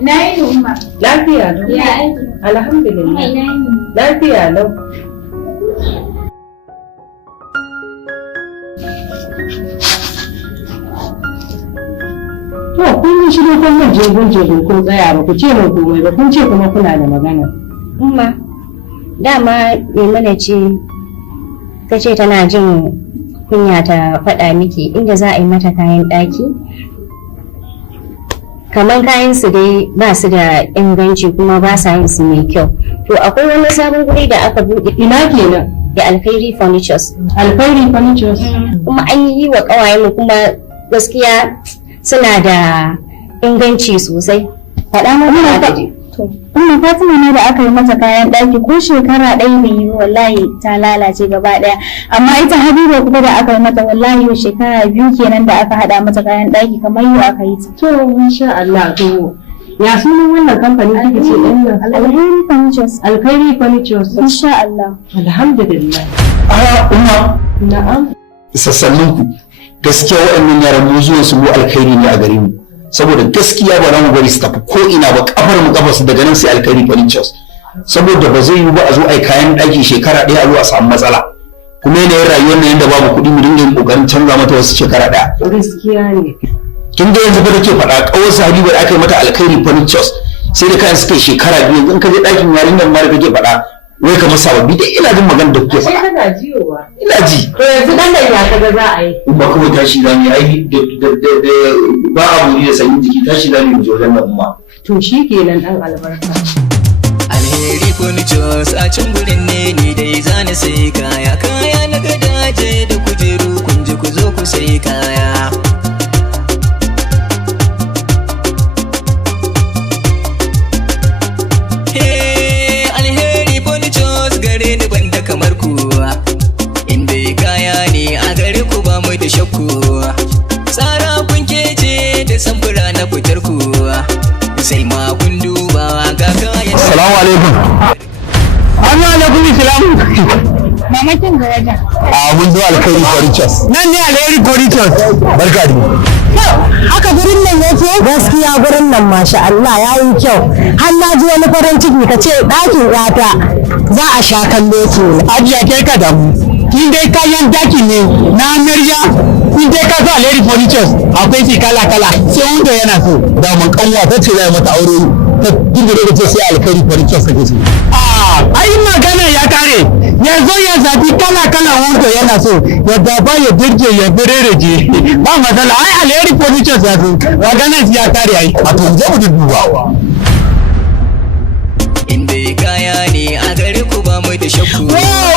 Na yi umma. Lafiya lau. Ya aiki. Alhamdulillah. Ina yi. Lafiya lau. To kun yi shiru kun nan jegun kun tsaya ba ku ce mai komai ba kun ce kuma kuna da magana. Umma, dama Maimuna ce ta ce tana jin kunya ta faɗa miki inda za a yi mata kayan ɗaki. Kamar kayan su dai ba su da inganci kuma ba sa yin su mai kyau. To akwai wani sabon guri da aka buɗe. Ina kenan? Da Alkhairi Furnitures. Alkhairi Furnitures. Kuma an yi wa ƙawayenmu kuma gaskiya suna da inganci sosai. Faɗa mu muna da Umma Fatima ne da aka yi mata kayan ɗaki ko shekara ɗaya bai yi wallahi ta lalace gaba ɗaya. Amma ita Habiba kuma da aka yi mata wallahi yau shekara 2 kenan da aka haɗa mata kayan ɗaki kamar yau aka yi ta. To insha Allah to ya sunan wannan kamfani kike ce ɗan nan? Alkhairi Furnitures. Alkhairi Furnitures. Insha Allah. Alhamdulillah. Umma. Na'am. Sassannin ku gaskiya waɗannan yaran mu zuwan su mu alkhairi ne a gare mu. Saboda gaskiya ba za mu bari su tafi ko ina ba kafar mu kafa su daga nan sai Alkhairi Furnitures. Saboda ba zai yi ba a zo ai kayan ɗaki shekara ɗaya a zo a samu matsala. Kuma yanayin rayuwar nan yadda babu kuɗi mu dinga yin ƙoƙarin canza mata wasu shekara ɗaya. Gaskiya ne. Kin ga yanzu ba take faɗa ƙawar Habiba da aka yi mata Alkhairi Furnitures sai da kayan suka yi shekara 2 yanzu in ka je ɗakin yarinyar ma da kake faɗa wai kamar sababbi da ina jin magana da kuke faɗa. Kana jiyowa. Ina ji. To yanzu dan da ya kaga za a yi. Ba kawai tashi za mu yi ai ba a buri da sanyin jiki tashi za mu yi wajen nan ma. To shi kenan ɗan albarka. Alheri Furnitures a can gurin ne ni dai zani sai kaya na gadaje da kujeru kun ji ku zo ku sai kaya. Alheri Furnitures gare ni banda kamar kuwa inda kaya ne a gare ku ba mu da shakku. Tsara kun kece da samfura na fitar kuwa sai ma kun duba ga kayan. Assalamu alaikum. Amma alaikum salam. Mamakin ga wajen. Mun zo Alkhairi Furnitures. Nan ne Alheri Furnitures. Barka da haka gurin nan yake gaskiya gurin nan masha Allah ya yi kyau har na ji wani farin ciki ka ce ɗakin yata za a sha kallo ke Ajiya kai ka damu. Kin dai kayan daki ne na amarya. Kin dai ka zo Alheri Furnitures akwai shi kala kala sai wanda yana so. da mun kanwa ta ce zai mata aure ta dinga da ce sai Alkhairi Furnitures kake so. Ai magana ya kare. Ya zo ya zabi kala kala wanda yana so. Ya gaba ya dirje ya birereje. Ba matsala ai Alheri Furnitures ya zo. Magana ya kare ai. A to je mu duba. Inda kaya ne a gare ku ba mu da shakku.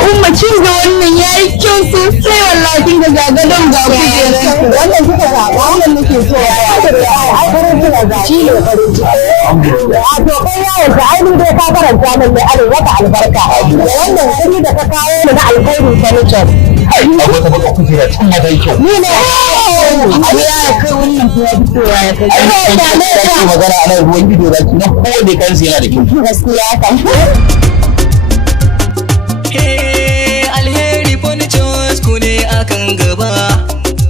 Umma kin ga wannan yayi kyau sosai wallahi kin ga gadon ga kujerar. wannan kika zaɓa wannan nake so ya ai gurin kina zaɓa shi ne farin ciki a to kai yawon ka ai ni dai ka karanta min mai arewa ka albarka da wannan kuri da ka kawo mu na Alkhairi Furnitures Ai akwai ta baka kujera tun ma dai kyau. ni ne Ai ya kai wannan kuwa fitowa ya kai. Ai kai magana a nan ruwan ido da na kowane kansa yana da kyau. gaskiya kan Alheri Furnitures ku ne akan gaba.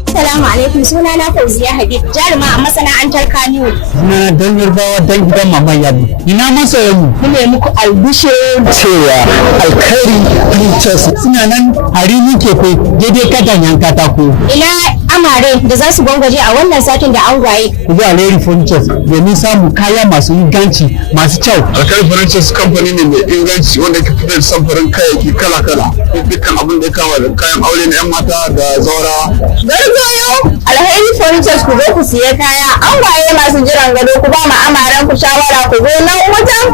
Assalamu alaikum suna na Fauziya Habib jaruma a masana'antar Kano. Na dan yarbawa dan gidan maman yabu. Ina masoyan mu. ne muku albishe Cewa Alkhairi Furnitures Suna nan hari muke fe daidai kadan yan katako. Ina amare da za su gwangwaje a wannan satin da angwaye. Ku zo Alheri Furnitures domin samu kaya masu inganci masu kyau. Alkhairi Furnitures kamfani ne mai inganci wanda ke fitar da samfurin kayayyaki kala-kala. Dukkan abin da ya kama da kayan aure na 'yan mata da zaura. Garzoyo Alheri Furnitures ku zo ku siya kaya angwaye masu jiran gado ku ba ma amaren ku shawara ku zo nan wajen.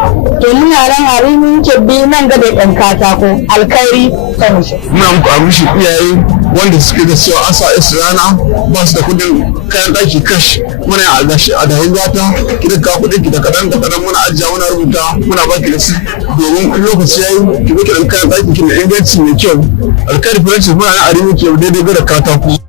to muna nan hari mun ke bi nan ga da ɗan katako Alkhairi Furnitures Muna muku arushi iyaye wanda suke da cewa an sa isu rana ba su da kudin kayan ɗaki kash. Muna yin adashi a dahin gata ki da kawo kuɗin ki da kaɗan muna ajiya muna rubuta muna baki da su domin lokaci yayi ki zo ki ɗan kayan ɗaki ki da inganci mai kyau. Alkhairi Furnitures muna nan a rini ke daidai da katako.